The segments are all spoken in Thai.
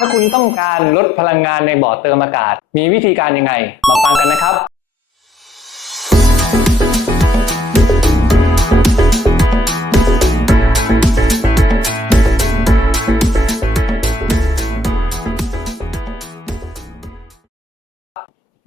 ถ้าคุณต้องการลดพลังงานในบ่อเติมอากาศ มีวิธีการยังไง มาฟังกันนะครับ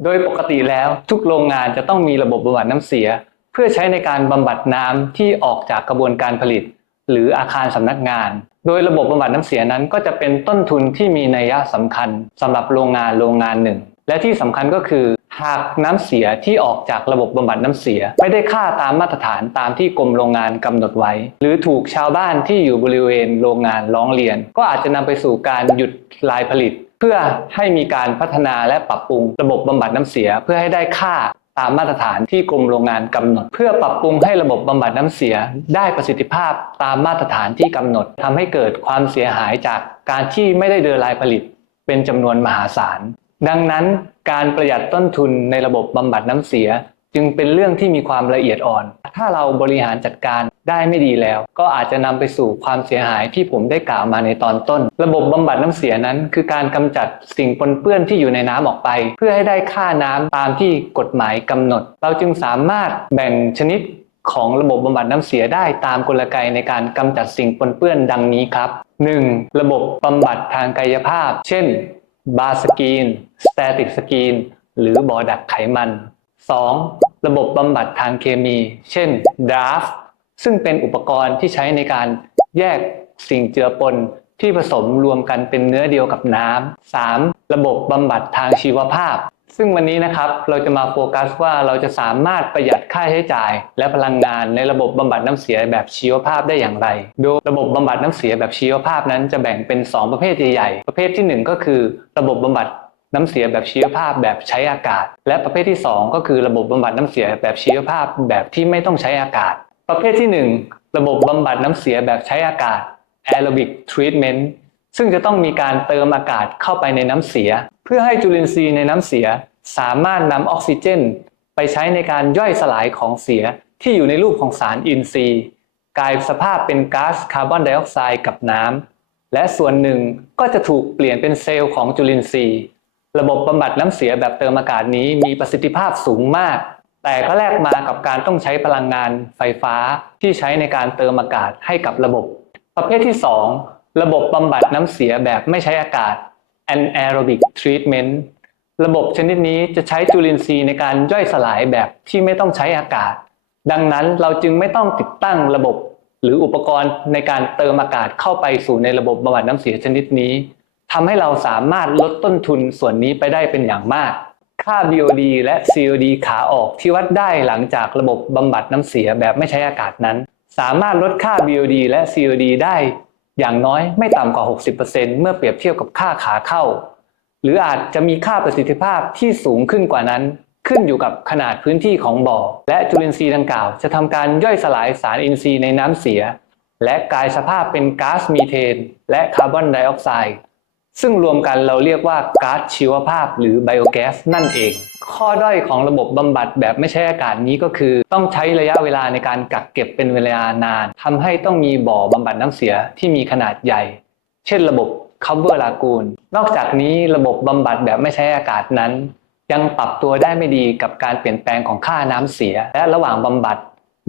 โดยปกติแล้วทุกโรงงานจะต้องมีระบบบำบัดน้ำเสีย เพื่อใช้ในการบำบัดน้ำที่ออกจากกระบวนการผลิต หรืออาคารสำนักงาน โดยระบบบำบัดน้ำเสียนั้นก็จะเป็นต้นทุนที่มีนัยสำคัญสำหรับโรงงานโรงงานหนึ่ง และที่สำคัญก็คือ หากน้ำเสียที่ออกจากระบบบำบัดน้ำเสีย ไม่ได้ค่าตามมาตรฐานตามที่กรมโรงงานกำหนดไว้ หรือถูกชาวบ้านที่อยู่บริเวณโรงงานร้องเรียน ก็อาจจะนำไปสู่การหยุดลายผลิต เพื่อให้มีการพัฒนาและปรับปรุงระบบบำบัดน้ำเสีย เพื่อให้ได้ค่า ตามมาตรฐานที่กรมโรงงานกำหนด เพื่อปรับปรุงให้ระบบบำบัดน้ำเสีย ได้ประสิทธิภาพตามมาตรฐานที่กำหนดทำให้เกิดความเสียหายจากการที่ไม่ได้เดินลายผลิต เป็นจำนวนมหาศาล ดังนั้นการประหยัดต้นทุนในระบบบำบัดน้ำเสีย จึงเป็นเรื่องที่มีความละเอียดอ่อน ถ้าเราบริหารจัดการได้ไม่ดีแล้ว ก็อาจจะนำไปสู่ความเสียหายที่ผมได้กล่าวมาในตอนต้น ระบบบำบัดน้ำเสียนั้น คือการกำจัดสิ่งปนเปื้อนที่อยู่ในน้ำออกไป เพื่อให้ได้ค่าน้ำตามที่กฎหมายกำหนด เราจึงสามารถแบ่งชนิดของระบบบำบัดน้ำเสียได้ตามกลไกในการกำจัดสิ่งปนเปื้อนดังนี้ครับ 1. ระบบบำบัดทางกายภาพ เช่น บาสกีน สแตติกสกีน หรือบ่อดักไขมัน 2. ระบบบำบัดทางเคมี เช่นดราฟซึ่งเป็นอุปกรณ์ที่ใช้ในการแยกสิ่งเจือปนที่ผสมรวมกันเป็นเนื้อเดียวกับน้ำ 3. ระบบบำบัดทางชีวภาพ ซึ่งวันนี้นะครับเราจะมาโฟกัสว่าเราจะสามารถประหยัดค่าใช้จ่าย และพลังงานในระบบบำบัดน้ำเสียแบบชีวภาพได้อย่างไร โดยระบบบำบัดน้ำเสียแบบชีวภาพนั้นจะแบ่งเป็น 2 ประเภทใหญ่ๆ ประเภททีหนึ่1 ก็คือ ระบบบำบัด น้ำเสียแบบชีวภาพแบบใช้อากาศ และประเภทที่ 2 ก็คือระบบบำบัดน้ำเสียแบบชีวภาพแบบที่ไม่ต้องใช้อากาศ ประเภทที่ 1 ระบบบำบัดน้ำเสียแบบใช้อากาศ aerobic treatment ซึ่งจะต้องมีการเติมอากาศเข้าไปในน้ำเสีย เพื่อให้จุลินทรีย์ในน้ำเสียสามารถนำออกซิเจน ไปใช้ในการย่อยสลายของเสียที่อยู่ในรูปของสารอินทรีย์ กลายสภาพเป็นก๊าซคาร์บอนไดออกไซด์กับน้ำและส่วนหนึ่งก็จะถูกเปลี่ยนเป็นเซลล์ของจุลินทรีย์ ระบบบำบัดน้ำเสียแบบเติมอากาศนี้มีประสิทธิภาพสูงมาก แต่ก็แลกมากับการต้องใช้พลังงานไฟฟ้าที่ใช้ในการเติมอากาศให้กับระบบ ประเภทที่ 2 ระบบบำบัดน้ำเสียแบบไม่ใช้อากาศ anaerobic treatment ระบบชนิดนี้จะใช้จุลินทรีย์ในการย่อยสลายแบบที่ไม่ต้องใช้อากาศ ดังนั้นเราจึงไม่ต้องติดตั้งระบบ หรืออุปกรณ์ในการเติมอากาศเข้าไปสู่ในระบบบำบัดน้ำเสียชนิดนี้ ทำให้เราสามารถลดต้นทุนส่วนนี้ไปได้เป็นอย่างมาก ค่า BOD และ COD ขาออกที่วัดได้หลังจากระบบบำบัดน้ำเสียแบบไม่ใช้อากาศนั้น สามารถลดค่า BOD และ COD ได้อย่างน้อยไม่ต่ำกว่า 60%เมื่อเปรียบเทียบกับค่าขาเข้า หรืออาจจะมีค่าประสิทธิภาพที่สูงขึ้นกว่านั้น ขึ้นอยู่กับขนาดพื้นที่ของบ่อ และจุลินทรีย์ดังกล่าว จะทำการย่อยสลายสารอินทรีย์ในน้ำเสีย และกลายสภาพเป็นก๊าซมีเทน และคาร์บอนไดออกไซด์ ซึ่งรวมกันเราเรียกว่าก๊าซชีวภาพหรือไบโอแก๊สนั่นเอง ข้อด้อยของระบบบำบัดแบบไม่ใช่อากาศนี้ก็คือ ต้องใช้ระยะเวลาในการกักเก็บเป็นเวลานานทำให้ต้องมีบ่อบำบัดน้ำเสียที่มีขนาดใหญ่ เช่นระบบ cover lagoon นอกจากนี้ระบบบำบัดแบบไม่ใช้อากาศนั้น ยังปรับตัวได้ไม่ดีกับการเปลี่ยนแปลงของค่าน้ำเสีย และระหว่างบำบัด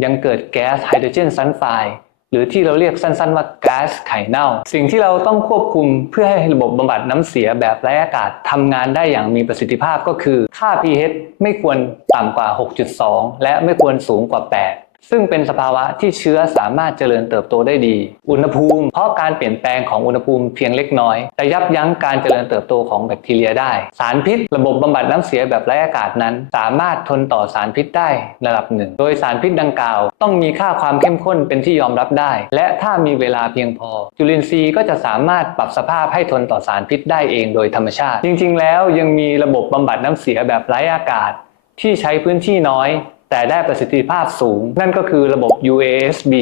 ยังเกิดแก๊สไฮโดรเจนซัลไฟด์ หรือที่เราเรียกสั้นๆว่าก๊าซไข่เน่า สิ่งที่เราต้องควบคุมเพื่อให้ระบบบำบัดน้ำเสียแบบไร้อากาศทำงานได้อย่างมีประสิทธิภาพก็คือ ค่า pH ไม่ควรต่ำกว่า 6.2 และไม่ควรสูงกว่า 8 ซึ่งเป็นสภาวะที่เชื้อสามารถเจริญเติบโตได้ดี อุณหภูมิ เพราะการเปลี่ยนแปลงของอุณหภูมิเพียงเล็กน้อย แต่ยับยั้งการเจริญเติบโตของแบคทีเรียได้ สารพิษ ระบบบำบัดน้ำเสียแบบไร้อากาศนั้น สามารถทนต่อสารพิษได้ระดับหนึ่ง โดยสารพิษดังกล่าว ต้องมีค่าความเข้มข้นเป็นที่ยอมรับได้ และถ้ามีเวลาเพียงพอ จุลินทรีย์ก็จะสามารถปรับสภาพให้ทนต่อสารพิษได้เองโดยธรรมชาติ จริง ๆ แล้วยังมีระบบบำบัดน้ำเสียแบบไร้อากาศ ที่ใช้พื้นที่น้อย แต่ได้ประสิทธิภาพสูง นั่นก็คือระบบ UASB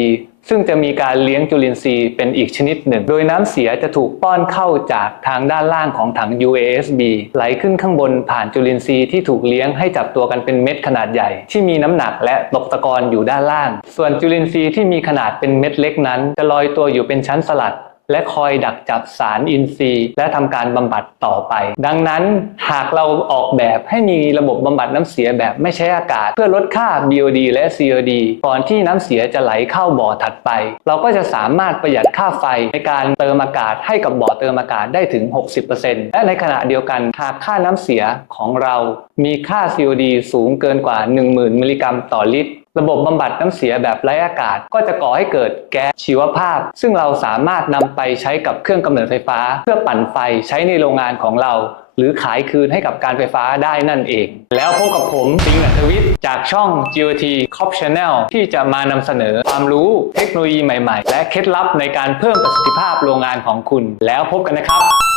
ซึ่งจะมีการเลี้ยงจุลินทรีย์เป็นอีกชนิดหนึ่ง โดยน้ำเสียจะถูกป้อนเข้าจากทางด้านล่างของถัง UASB ไหลขึ้นข้างบนผ่านจุลินทรีย์ที่ถูกเลี้ยงให้จับตัวกันเป็นเม็ดขนาดใหญ่ ที่มีน้ำหนักและตกตะกอนอยู่ด้านล่าง ส่วนจุลินทรีย์ที่มีขนาดเป็นเม็ดเล็กนั้น จะลอยตัวอยู่เป็นชั้นสลัด และคอยดักจับสารอินทรีย์ และทำการบำบัดต่อไป ดังนั้นหากเราออกแบบให้มีระบบบำบัดน้ำเสียแบบไม่ใช้อากาศ เพื่อลดค่า BOD และ COD ก่อนที่น้ำเสียจะไหลเข้าบ่อถัดไป เราก็จะสามารถประหยัดค่าไฟในการเติมอากาศให้กับบ่อเติมอากาศได้ถึง 60%และในขณะเดียวกันหากค่าน้ำเสียของเรา มีค่า COD สูงเกินกว่า 10,000 มิลลิกรัมต่อลิตร ระบบบำบัดน้ำเสียแบบไร้อากาศ ก็จะก่อให้เกิดแก๊สชีวภาพ ซึ่งเราสามารถนำไปใช้กับเครื่องกำเนิดไฟฟ้า เพื่อปั่นไฟใช้ในโรงงานของเรา หรือขายคืนให้กับการไฟฟ้าได้นั่นเอง แล้วพบกับผมปิงอัธวิทย์จากช่อง GOT Cop Channel ที่จะมานำเสนอความรู้เทคโนโลยีใหม่ ๆ และเคล็ดลับในการเพิ่มประสิทธิภาพโรงงานของคุณ แล้วพบกันนะครับ